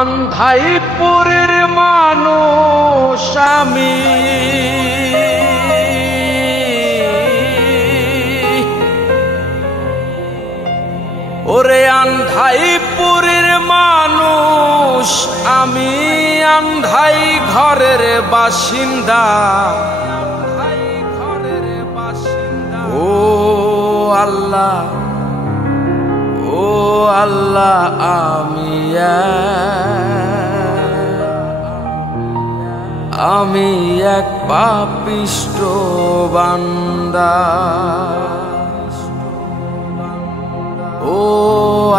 আন্ধাইপুরের মানুষ আমি, ওরে আন্ধাইপুরের মানুষ আমি, আন্ধাই ঘরের বাসিন্দা। ও আল্লাহ, ও আল্লাহ, আমি এক পাপিষ্ঠ বান্দা। ও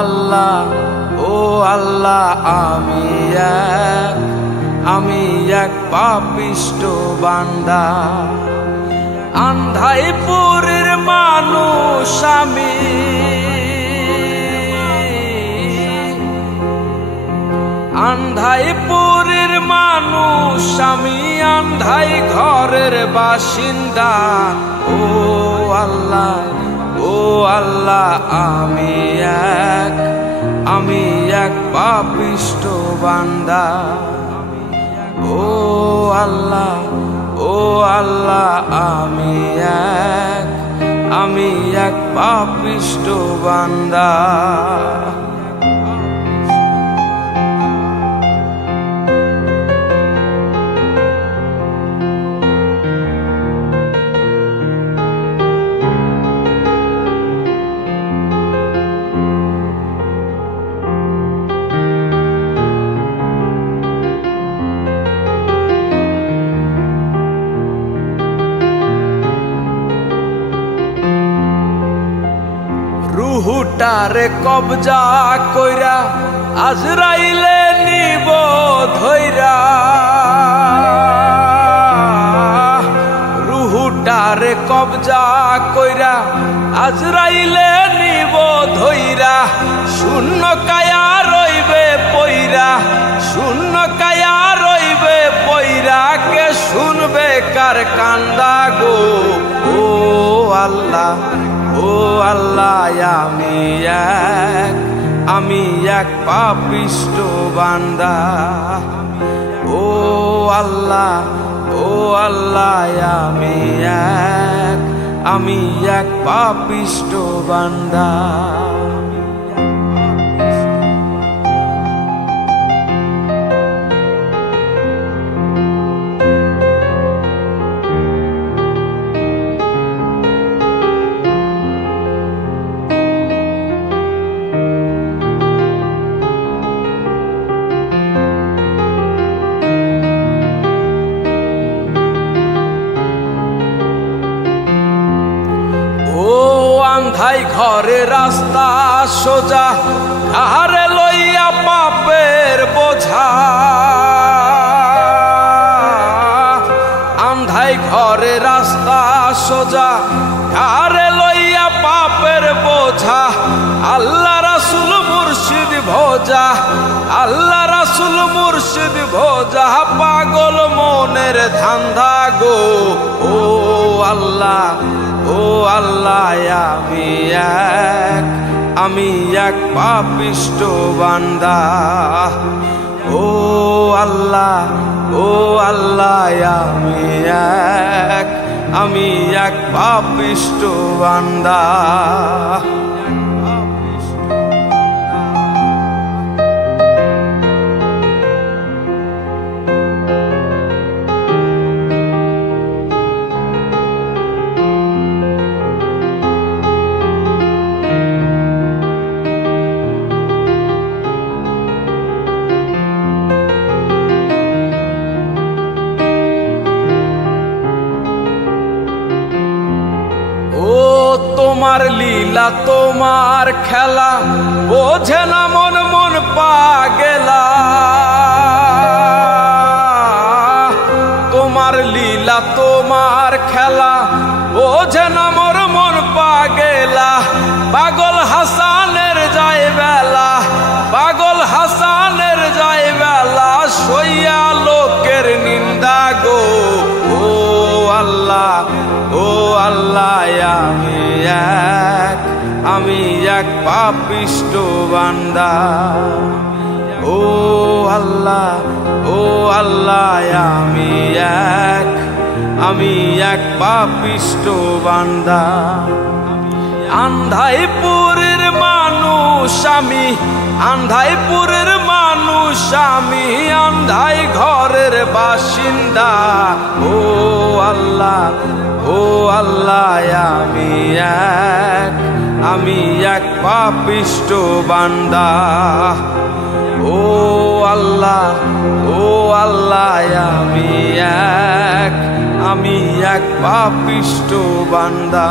আল্লাহ, ও আল্লাহ, আমি এক পাপিষ্ঠ বান্দা। আন্ধাইপুরের মানুষ আমি, আন্ধাইপুরের মানুষ আমি, আন্ধাই ঘরের বাসিন্দা। ও আল্লাহ, ও আল্লাহ, আমি এক পাপিষ্ঠ বান্দা। ও আল্লাহ, ও আল্লাহ, আমি এক পাপিষ্ঠ বান্দা। রুহুটারে কবজা কইরা আজরাইলে নিব ধইরা। রুহুটারে কবজা কইরা আজরাইলে নিব ধইরা। শূন্য কায়া রইবে পইরা, শূন্য কায়া রইবে পইরা। কে শুনবে কার কান্দা গো? ও আল্লাহ, ও আল্লাহ, আমি এক পাপিষ্ঠ বান্দা। ও আল্লাহ, ও আল্লাহ, আমি এক পাপিষ্ঠ বান্দা। আন্ধাই ঘরে রাস্তা সোজা, কাহারে লইয়া পাপের বোঝা। আন্ধাই ঘরে রাস্তা সোজা, কাহারে লইয়া পাপের বোঝা। আল্লাহ রাসূল মুর্শিদ ভোজা, আল্লাহ রাসূল মুর্শিদ ভোজা। পাগল মনের ধান্ধা গো। ও আল্লাহ, ও আল্লাহ, আমি এক পাপিষ্ঠ বান্দা। ও আল্লাহ, ও আল্লাহ, আমি এক পাপিষ্ঠ বান্দা। তোমার লীলা তোমার খেলা বোঝে না মন মন পাগেলা। তোমার লীলা তোমার খেলা বোঝে না মোর মন পাগেলা। পাগল হাসানের যায় বেলা, পাগল হাসানের যায় বেলা, সইয়া লোকের নিন্দা গো। ও আল্লাহ, ও আল্লাহ, আমি এক পাপিষ্ঠ বান্দা। ও আল্লাহ, ও আল্লাহ, আমি এক পাপিষ্ঠ বান্দা। আন্ধাইপুরের মানুষ আমি, আন্ধাইপুরের মানুষ আমি, আন্ধাই ঘরের বাসিন্দা। ও আল্লাহ, ও আল্লাহ, আমি এক পাপিষ্ঠ বান্দা। ও আল্লাহ, ও আল্লাহ, আমি এক পাপিষ্ঠ বান্দা।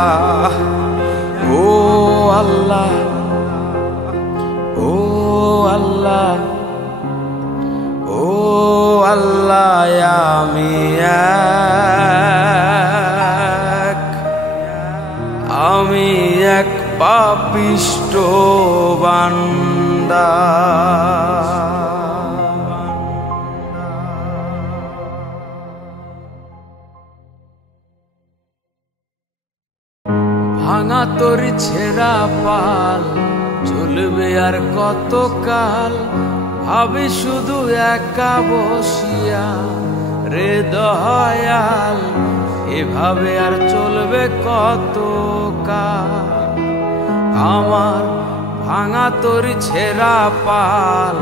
ও আল্লাহ, ও আল্লাহ, ও আল্লাহ, আমি এক পাপিষ্ঠ বান্দা। ভাঙা তোর ছেঁড়া পাল চলবে আর কতকাল, ভাবি শুধু একা বসিয়া রে দয়াল, এভাবে আর চলবে কতকাল। আমার ভাঙা তোর ছেঁড়া পাল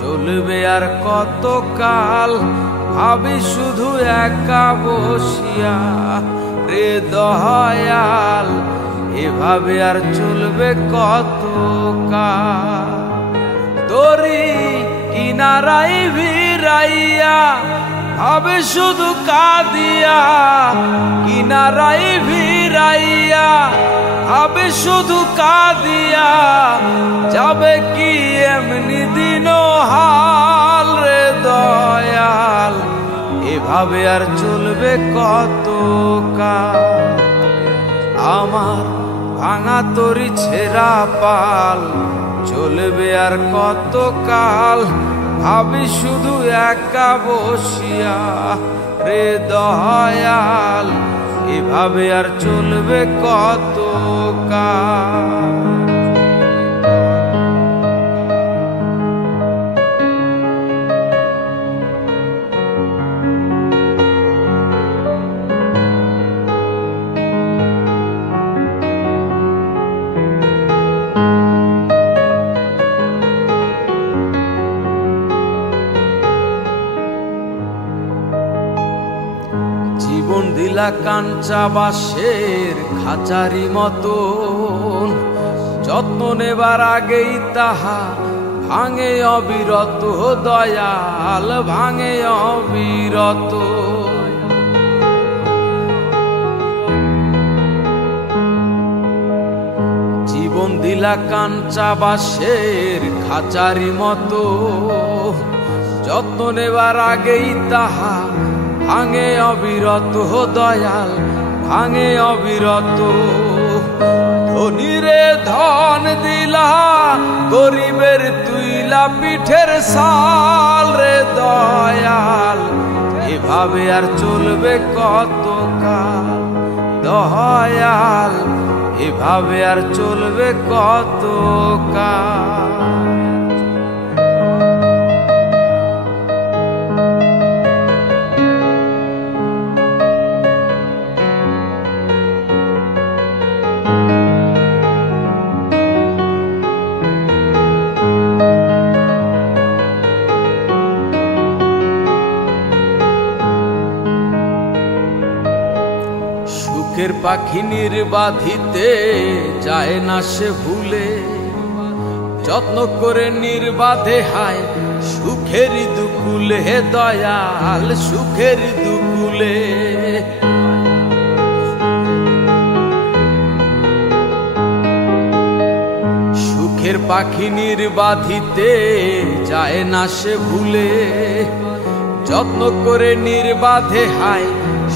চলবে আর কতকাল, ভাবি শুধু একা বসিয়া রে দয়াল, এভাবে আর চলবে কতকাল। তোরি কিনারাই ভিড়াইয়া ভাবে শুধু কাঁদিয়া, কিনারাই ভিড়াইয়া ভাবে শুধু কাঁদিয়া, যাবে কি এমনি দিন হাল রে দয়াল, এভাবে আর চলবে কতকাল। আমার ভাঙা তরি ছেঁড়া পাল চলবে আর কতকাল, ভাবি শুধু একা বসিয়া রে দয়াল, এভাবে আর চলবে কতকাল। জীবন দিলা কাঞ্চা বাঁশের খাঁচারি মতন, যত্ন নেবার আগেই তাহা ভাঙে অবিরত দয়াল, ভাঙে অবিরত। জীবন দিলা কাঞ্চা বাঁশের খাঁচারি মতো, যত্ন নেবার আগেই তাহা ভাঙে অবিরত দয়াল, ভাঙে অবিরত। ধনীরে ধন দিলা, গরিবের তুইলা পিঠের সাল রে দয়াল, এভাবে আর চলবে কতকাল দয়াল, এভাবে আর চলবে কতকাল। সুখের পাখি নির্বাধিতে যায় না সে ভুলে, যত্ন করে নির্বাধে হায় সুখের দুকুলে দয়াল, সুখের দুকুলে। শখের পাখি নির্বাধিতে যায় না সে ভুলে, যত্ন করে নির্বাধে হায়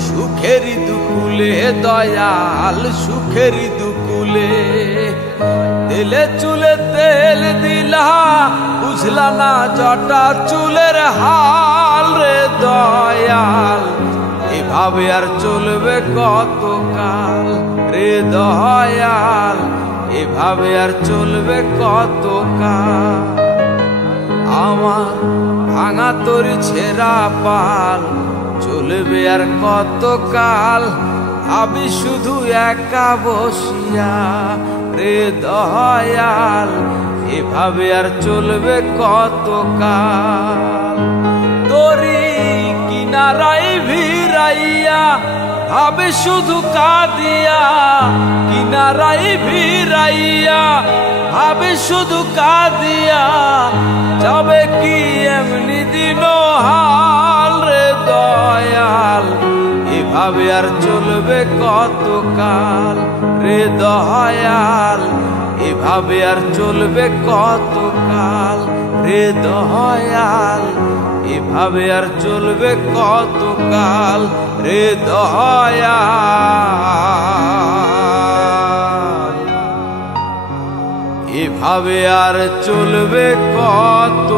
সুখেরই দুকুলে, দয়াল সুখেরই দুকুলে। তেলে চুলে তেল দিলা বুঝলা না জটা চুলের হাল রে দয়াল, এভাবে আর চলবে কতকাল রে দয়াল, এভাবে আর চলবে কতকাল। আমার ভাঙা তোর ছেঁড়া পাল চলবে আর কতকাল, ভাবি শুধু একা বসিয়া রে দয়াল, এভাবে আর চলবে কতকাল। তোরি কিনারাই ভিড়াইয়া ভাবে শুধু কাঁদিয়া, কিনারাই ভিড়াইয়া ভাবে শুধু কাঁদিয়া, যাবে কি এমনি দিন হাল রে দয়াল, এভাবে আর চলবে কতকাল রে দয়াল, এভাবে আর চলবে কতকাল রে দয়াল, এভাবে আর চলবে কতকাল রে দয়াল, এভাবে আর চলবে কত